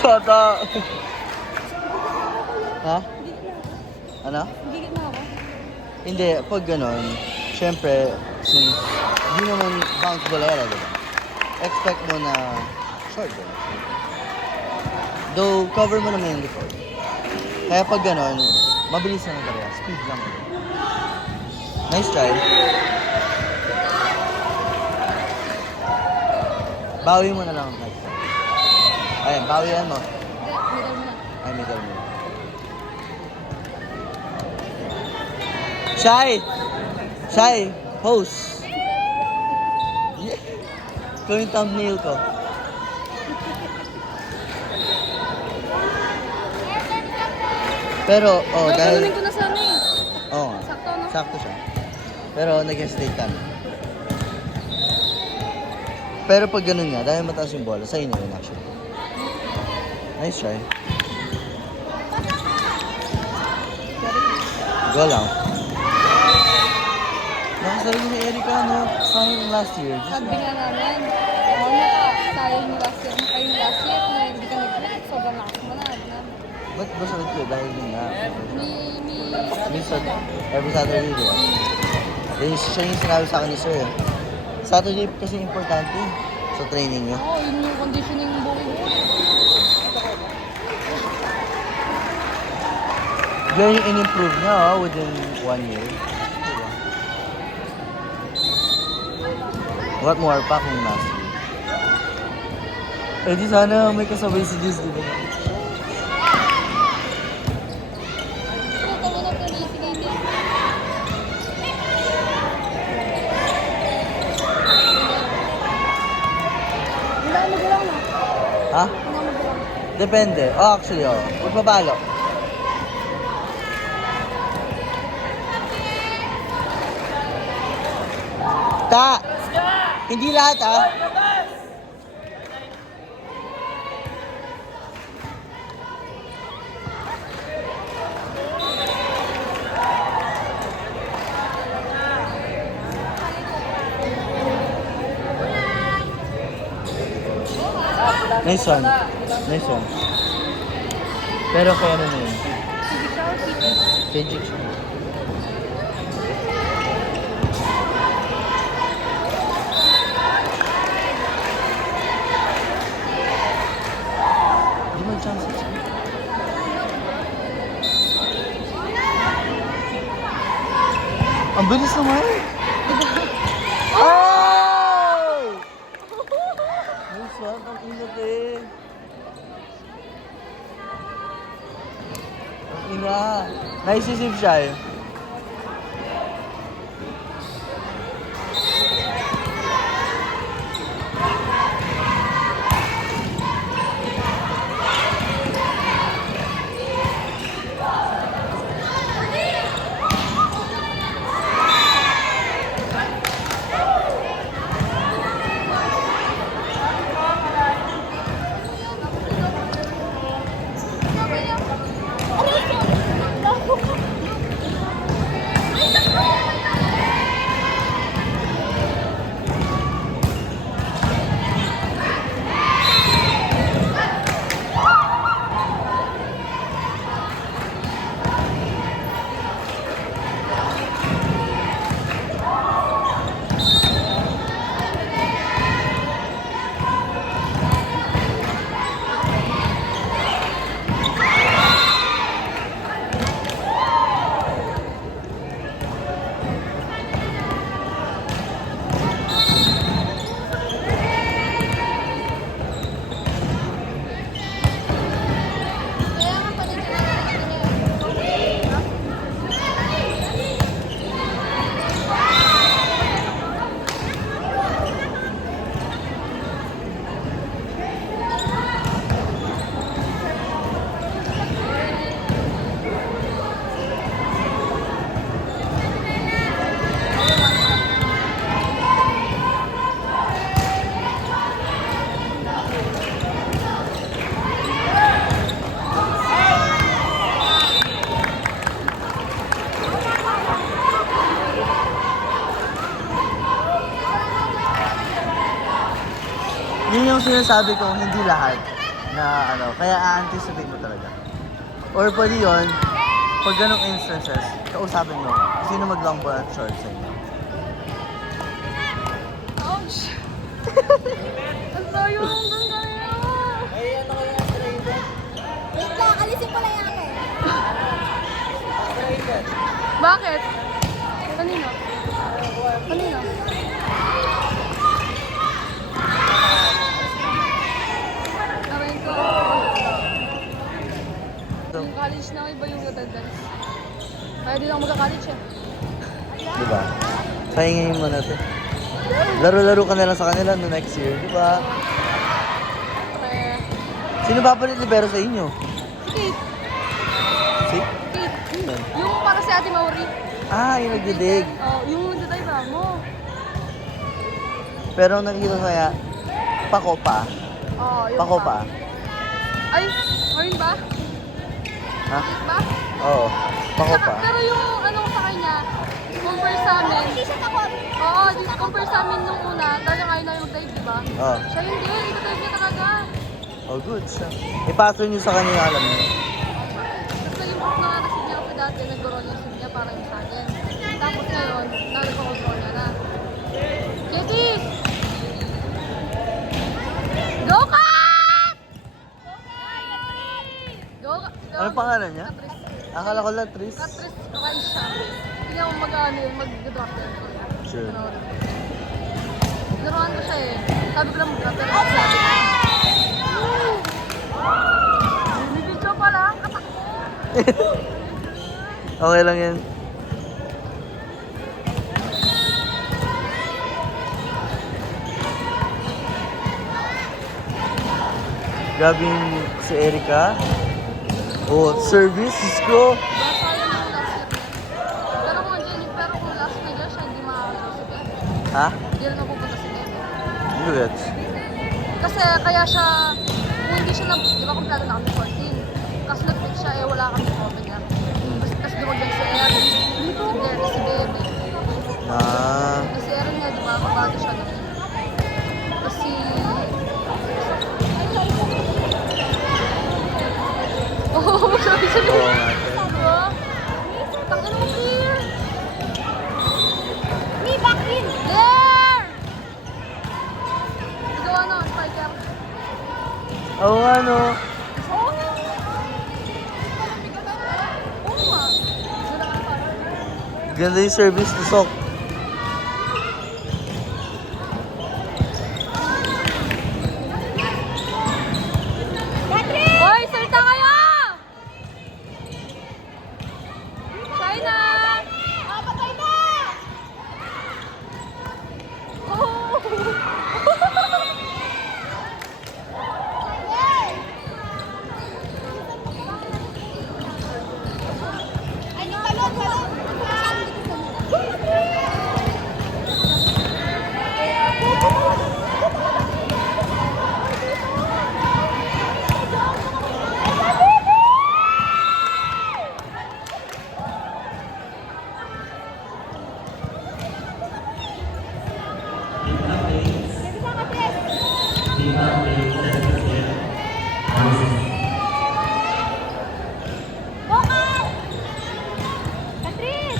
Tata. Ha? Ano? Gigit na ako. Hindi, pag gano'n, syempre, since di naman bounce bolera, diba? Expect mo na short ba? Though, cover mo naman yung likod. Kaya pag gano'n, mabilis na talaga. Speed lang. Nice try. Bawi mo na lang next time. Ayan, bawian mo. Hindi, middle mo na. Ay, middle mo. Shy! Shy! Pose! Yeah. Ito yung thumbnail ko. Pero, dahil... Gagawin ko na sana eh. Oo nga. Sakto, no? Sakto siya. Pero nag-hesitate kami. Pero pag ganun nga, dahil mataas yung bola, sa'yo na yun actually. Nice try. Go lang. Nakasarili ni Erika, no? Sayang last year. Sabi nga namin, ka, sayang yung last year. Kayo yung last year, kung hindi ka nag-click, sobrang lakas mo na. Ba't ba salit ko? Dahil yun nga. May... Minsan, every Saturday, di ba? Siya yung sinabi sa akin ni Sir. Saturday kasi importante sa training niyo. Oo, yun yung conditioning ng buhay mo. Very in-improve niya within 1 year. Diba? What more pa kung last year? Eh di sana may kasabay si Liz, di ba? Ha? Depende. Actually, magpapalo. Ta! Hindi lahat, Nice one. Nice one. Pero kaya ano na yun? Physics. Di ba chances? Ang bilis naman! Oh! Nice one. Ang ingat eh. Ang ina. Naisisip siya eh. Yun yung sinasabi ko, hindi lahat. Na ano, kaya a-anticipate mo talaga. Or pwede yun, pag ganong instances, kausapin mo, sino mag-longboard at short sa inyo? Ouch! Ang layo hanggang kaya! Wait lang, alisin ko lang yan eh. Bakit? Kanino? Kanino? Aray ko. Yung college na iba yung attendance. Kaya din ako magka-college eh. Diba? Pahingin mo natin. Laro-laro ka na lang sa kanila no next year, diba? Kaya, Sino ba pa libero sa inyo? Kate. Si? Kate. Sino? Yung para si Ate Mauri. Ah, yung nagdidig. Oh, yung nagdatay ba mo? Pero ang nakikita ko kaya, pako pa. Oh, yung Pako pa. Ay, ngayon ba? Ha? Ba? Oo. Pako pa. Pero yung ano sa kanya, compare sa amin. Hindi siya takot. Oo, compare sa amin nung una, talagang ayaw namin mag-dive, di ba? Oo. Siya hindi, ito-dive niya talaga. Oh, good siya. Ipasa nyo sa kanya yung alam niyo. Tapos nag-improve na nga kasi niya ako dati, nag-roll yung sim niya para yung sa akin. Tapos ngayon, nag-control niya na. Kitty! Go ka! Go ka! Anong pangalan niya? Katris. Akala ko lang, Tris. Katris, okay siya. Hindi ako mag-ano yun, mag-drop yun. Sure. Naruhan ko siya eh. Sabi ko lang mag-drop pero sabi ko. Bibidyo pa lang, katak mo. Okay lang yan. Grabe yung si Erika. Oh, service, ko. Sayang yung last year. Pero kung last year siya, hindi makakasip eh. Ha? Hindi rin mapupunta si Ned. Hindi gets. Kasi kaya siya, kung hindi siya di ba kumplado na kami 14. Kasi nag-pick siya eh, wala kami COVID na. Tapos dumagdag si Erin. Si Derek, si Bebe. Ah. Kasi Erin nga, di ba, kabado siya nun. Kasi, oh, sabi. Oo nga. Diba? Tanggal mo, Claire! Me, back in. Claire! Ikaw ano, spiker? Oo nga, no. Oo nga. Oo nga. Wala ka pa. Ganda yung service ni Sok. Hoy, salta kayo! China! Ah, patay na! Oh! Ay, yung talon, talon. Bokal! Katris!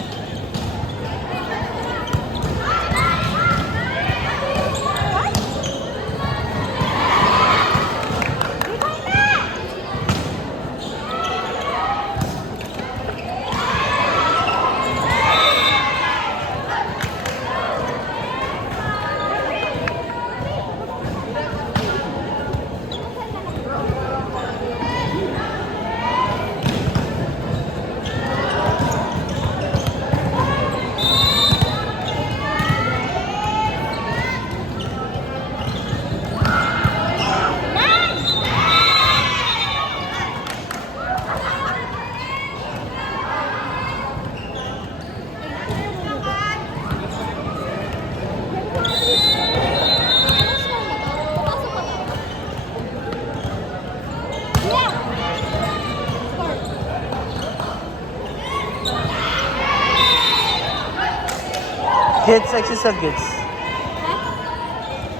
Kids, exist lang, kids.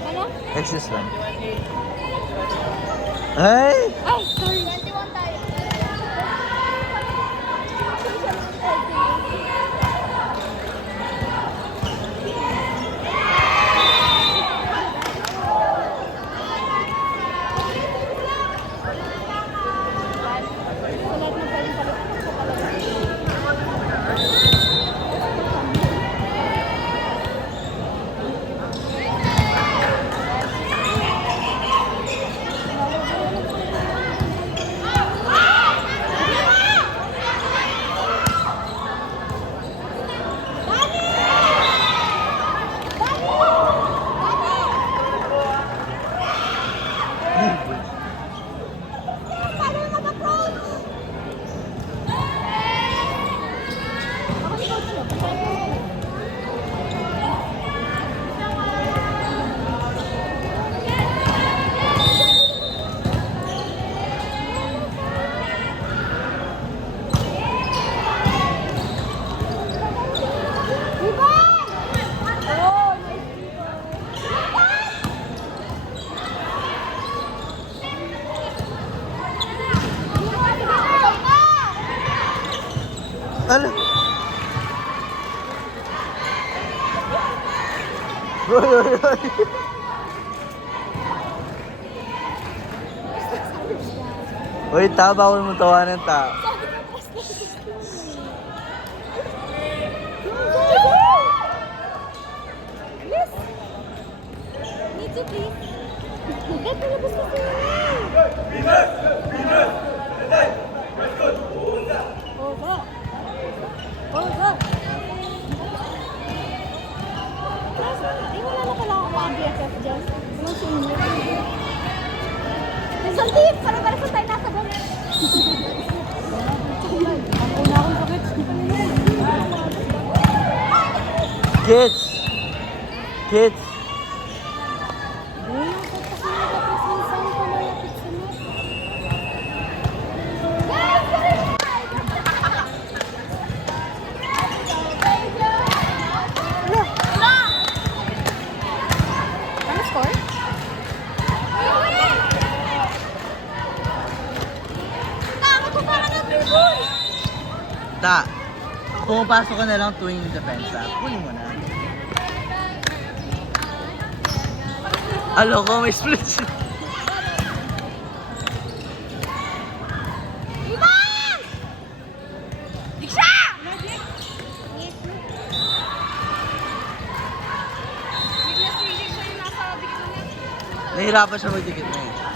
Ano? Exist lang. Ay! Ay, sorry. 21 tayo. Paano yung mag-approach? Ako si Coach Lo. Ivan! Oh, nice. Ano? Uy, uy, uy. Uy, ta, bawal mo tawanan, ta. Yes! Need to please. Ba't nalabas kasi yun Oga. Oga. Ay, wala na pala ako mga BFF dyan. Walang senior. Rizal Deep! Parang saan tayo nasa doon? Ang una akong sakit. Kids! Kids! Wala ko kasi nakapresensan ko malapit sa net. Ano score? Ta, pumapasok ka na lang tuwing depensa. Kunin mo na. Alo ko, may split. Ivan! Diksha! Nahirapan siya magdikit na eh.